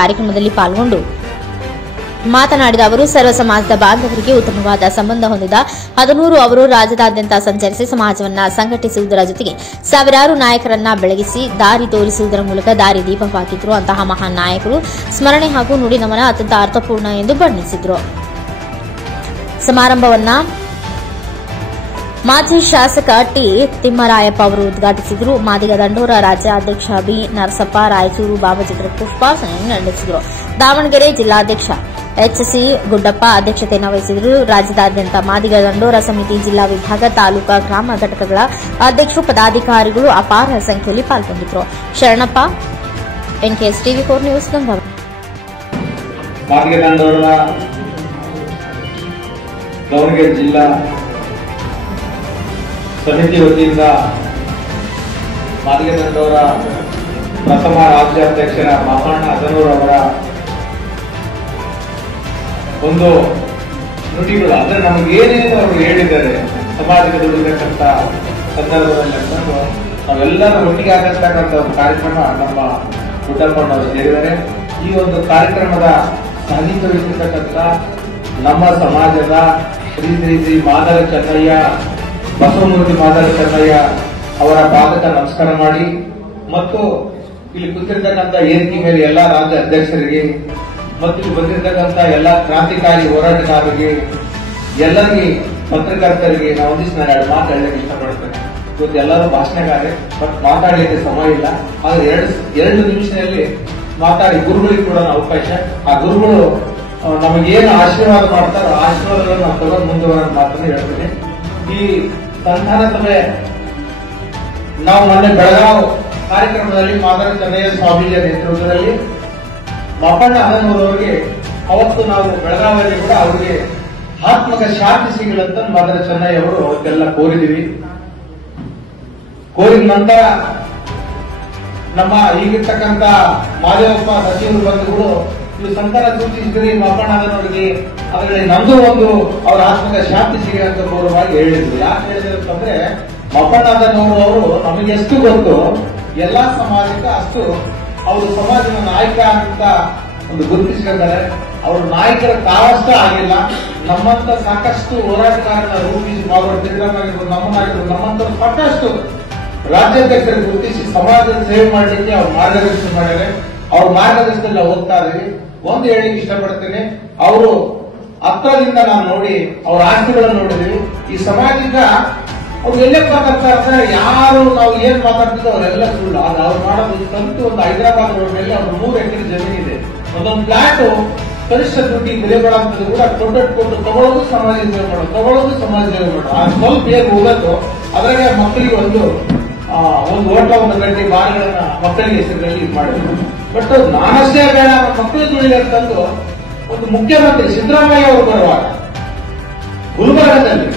ಕಾರ್ಯಕ್ರಮದಲ್ಲಿ ಪಾಲ್ಗೊಂಡು ಮಾತನಾಡಿದ ಅವರು ಸರ್ವ ಸಮಾಜದ ಬಾಂಧವರಿಗೆ ಉತ್ತಮವಾದ ಸಂಬಂಧ ಹೊಂದಿದ ಹದನೂರು ಅವರು ರಾಜ್ಯದಾದ್ಯಂತ ಸಂಚರಿಸಿ ಸಮಾಜವನ್ನ ಸಂಘಟಿಸುವುದರ ಜೊತೆಗೆ ಸಾವಿರಾರು ನಾಯಕರನ್ನ ಬೆಳಗಿಸಿ ದಾರಿ ತೋರಿಸುವುದರ ಮೂಲಕ ದಾರಿ ದೀಪವಾಗಿದ್ದರು. ಅಂತಹ ಮಹಾನ್ ನಾಯಕರು ಸ್ಮರಣೆ ಹಾಗೂ ನುಡಿ ನಮನ ಅತ್ಯಂತ ಅರ್ಥಪೂರ್ಣ ಎಂದು ಬಣ್ಣಿಸಿದರು. ಸಮಾರಂಭವನ್ನ ಮಾಜಿ ಶಾಸಕ ಟಿ ತಿಮ್ಮರಾಯಪ್ಪ ಅವರು ಉದ್ಘಾಟಿಸಿದರು. ಮಾದಿಗ ದಂಡೋರ ರಾಜ್ಯ ಅಧ್ಯಕ್ಷ ಬಿ ನರಸಪ್ಪ, ರಾಯಚೂರು ಭಾವಚಿತ್ರ ಪುಷ್ಪಾರ್ಚನೆ ನಡೆಸಿದರು. ದಾವಣಗೆರೆ ಜಿಲ್ಲಾಧ್ಯಕ್ಷ ಎಚ್ಸಿ ಗುಡ್ಡಪ್ಪ ಅಧ್ಯಕ್ಷತೆಯನ್ನು ವಹಿಸಿದರು. ರಾಜ್ಯದಾದ್ಯಂತ ಮಾದಿಗ ದಂಡೋರ ಸಮಿತಿ ಜಿಲ್ಲಾ ವಿಭಾಗ, ತಾಲೂಕಾ, ಗ್ರಾಮ ಘಟಕಗಳ ಅಧ್ಯಕ್ಷರು, ಪದಾಧಿಕಾರಿಗಳು ಅಪಾರ ಸಂಖ್ಯೆಯಲ್ಲಿ ಪಾಲ್ಗೊಂಡಿದ್ದರು. Sharanappa, NKS TV 4 news, Gangavathi. Madiga Dandora Davanagere ಜಿಲ್ಲಾ ಸಮಿತಿ ವತಿಯಿಂದ ಮಾದಿಗ ದಂಡೋರ ಪ್ರಥಮ ರಾಜ್ಯಾಧ್ಯಕ್ಷರ ಮಾಪಣ್ಣ ಹದನೂರು ಅವರ ಒಂದು ನುಡಿಗಳು ಅಂದ್ರೆ ನಮಗೇನೇನು ಅವರು ಹೇಳಿದ್ದಾರೆ ಸಮಾಜಕ್ಕೆ ದುಡಿಬೇಕಂತ ಸಂದರ್ಭದಲ್ಲಿ ಅಂತಂದು ನಾವೆಲ್ಲರೂ ಒಟ್ಟಿಗೆ ಆಗತಕ್ಕಂಥ ಒಂದು ಕಾರ್ಯಕ್ರಮ ನಮ್ಮ ಗುಡ್ಡಪ್ಪನವರು ಸೇರಿದ್ದಾರೆ. ಈ ಒಂದು ಕಾರ್ಯಕ್ರಮದ ಸಾನ್ನಿಧ್ಯ ವಹಿಸಿರ್ತಕ್ಕಂಥ ನಮ್ಮ ಸಮಾಜದ ಶ್ರೀ ಶ್ರೀ ಶ್ರೀ ಮಾದರ ಚೆನ್ನಯ್ಯ, ಬಸವಮೂರ್ತಿ ಮಾದರ ಚೆನ್ನಯ್ಯ ಅವರ ಪಾದಕ ನಮಸ್ಕಾರ ಮಾಡಿ ಮತ್ತು ಇಲ್ಲಿ ಕೂತಿರ್ತಕ್ಕಂಥ ವೇದಿಕೆ ಮೇಲೆ ಎಲ್ಲಾ ರಾಜ್ಯ ಅಧ್ಯಕ್ಷರಿಗೆ ಮತ್ತು ಇಲ್ಲಿ ಬಂದಿರತಕ್ಕಂಥ ಎಲ್ಲಾ ಕ್ರಾಂತಿಕಾರಿ ಹೋರಾಟಗಾರರಿಗೆ, ಎಲ್ಲರಿಗೆ ಪತ್ರಕರ್ತರಿಗೆ ನಾವು ಒಂದಿಷ್ಟು ನಾನು 2 ಮಾತು ಹೇಳಲಿಕ್ಕೆ ಇಷ್ಟಪಡ್ತೇನೆ. ಇವತ್ತು ಎಲ್ಲರೂ ಭಾಷಣಗಾರೇ, ಬಟ್ ಮಾತಾಡಲಿಕ್ಕೆ ಸಮಯ ಇಲ್ಲ. ಆದ್ರೆ ಎರಡು ನಿಮಿಷದಲ್ಲಿ ಮಾತಾಡಿ ಗುರುಗಳಿಗೆ ಕೂಡ ಅವಕಾಶ. ಆ ಗುರುಗಳು ನಮಗೇನು ಆಶೀರ್ವಾದ ಮಾಡ್ತಾರೋ ಆ ಆಶೀರ್ವಾದಗಳನ್ನು ನಾವು ತಗೊಂಡು ಮುಂದುವರೆದ ಮಾತನ್ನು ಹೇಳ್ತೀನಿ. ಈ ಸಂಧಾನ ಸಭೆ ನಾವು ಮೊನ್ನೆ ಬೆಳಗಾವ್ ಕಾರ್ಯಕ್ರಮದಲ್ಲಿ ಮಾದರ ಚೆನ್ನಯ್ಯ ಸ್ವಾಮೀಜಿಯ ನೇತೃತ್ವದಲ್ಲಿ ಮಾಪಣ್ಣ ಹದನೂರು ಅವರಿಗೆ ಅವತ್ತು ನಾವು ಬೆಳಗಾವಿಯಲ್ಲಿ ಕೂಡ ಅವರಿಗೆ ಆತ್ಮಕ ಶಾಂತಿ ಸಿಗಲಂತ ಮಾದರ ಚೆನ್ನಯ್ಯ ಅವರು ಅವತ್ತೆಲ್ಲ ಕೋರಿದಿವಿ. ಕೋರಿದ ನಂತರ ನಮ್ಮ ಈಗಿರ್ತಕ್ಕಂಥ ಮಾದೇವಪ್ಪ ಸಚಿವರು ಬಂಧುಗಳು ಇವು ಸಂತಾನ ಸೂಚಿಸಿದ್ರಿ ಮಾಪಣ್ಣ ಹದನೂರಿಗೆ, ಅದರಲ್ಲಿ ನಮ್ದು ಒಂದು ಅವರ ಆತ್ಮಕ ಶಾಂತಿ ಸಿಗಲಿ ಅಂತ ಗೌರವವಾಗಿ ಹೇಳಿದ್ರು. ಯಾಕೆ ಹೇಳಿದ್ರು ಅಂತಂದ್ರೆ ಮಾಪಣ್ಣ ಹದನೂರು ಅವರು ನಮಗೆ ಎಷ್ಟು ಗೊತ್ತು ಎಲ್ಲಾ ಸಮಾಜಕ್ಕೆ ಅಷ್ಟು ಅವರು ಸಮಾಜದ ನಾಯಕ ಅಂತ ಒಂದು ಗುರುತಿಸಿದ್ದಾರೆ. ಅವರು ನಾಯಕರ ತಾವಷ್ಟೇ ಆಗಿಲ್ಲ, ನಮ್ಮಂತ ಸಾಕಷ್ಟು ಹೋರಾಟಗಾರನ ರೂಪಿಸಿ ತಿರುಗಾಗಿರ್ಬೋದು, ನಮ್ಮಂತ ಸಾಕಷ್ಟು ರಾಜ್ಯಾಧ್ಯಕ್ಷರು ಗುರುತಿಸಿ ಸಮಾಜದ ಸೇವೆ ಮಾಡಲಿಕ್ಕೆ ಅವ್ರು ಮಾರ್ಗದರ್ಶನ ಮಾಡಿದ್ದಾರೆ. ಅವ್ರ ಮಾರ್ಗದರ್ಶನದಲ್ಲಿ ಹೋಗ್ತಾ ಇದೀವಿ. ಒಂದು ಹೇಳಿಕ್ಕೆ ಇಷ್ಟಪಡ್ತೇನೆ, ಅವರು ಹತ್ರದಿಂದ ನಾವು ನೋಡಿ ಅವ್ರ ಆಸ್ತಿಗಳನ್ನು ನೋಡಿದ್ವಿ. ಈ ಸಮಾಜಕ್ಕೆ ಅವ್ರು ಎಲ್ಲೇ ಮಾತಾಡ್ತಾ ಯಾರು ನಾವು ಏನ್ ಮಾತಾಡ್ತಿದ್ದೋ ಅವರೆಲ್ಲ ಸುಳ್ಳು. ಆದ್ರೆ ಅವ್ರು ಮಾಡೋದು ಸ್ವಂತ ಒಂದು ಹೈದರಾಬಾದ್ ರೋಡ್ ಮೇಲೆ ಅವ್ರ 3 ಎಕರೆ ಜಮೀನಿದೆ. ಒಂದೊಂದು ಫ್ಲಾಟ್ ಕನಿಷ್ಠ ದುಡ್ಡಿ ಬೆಲೆ ಕೊಡುವಂಥದ್ದು ಕೂಡ ಕೊಟ್ಟು ತಗೊಳ್ಳೋದು ಸಮಾಜ ಸೇವೆ ಮಾಡೋದು, ತಗೊಳ್ಳೋದು ಸಮಾಜ ಸೇವೆ ಮಾಡೋದು. ಆ ಸ್ವಲ್ಪ ಹೇಗೆ ಹೋಗೋದು ಅದರಾಗೆ ಮಕ್ಕಳಿಗೆ ಒಂದು ಹೋಟ್ಲ ಒಂದು ಗಂಟೆ ಬಾರಿಗಳನ್ನ ಮಕ್ಕಳಿಗೆ ಹೆಸರಿನಲ್ಲಿ ಇದು ಮಾಡಿದ್ರು. ಬಟ್ ನಾನಷ್ಟೇ ಬೇಡ ಮಕ್ಕಳು ತುಳಿಗೆ ಅಂತಂದು ಒಂದು ಮುಖ್ಯಮಂತ್ರಿ ಸಿದ್ದರಾಮಯ್ಯ ಅವರು ಬರುವಾಗ ಗುಲ್ಬರ್ಗದಲ್ಲಿ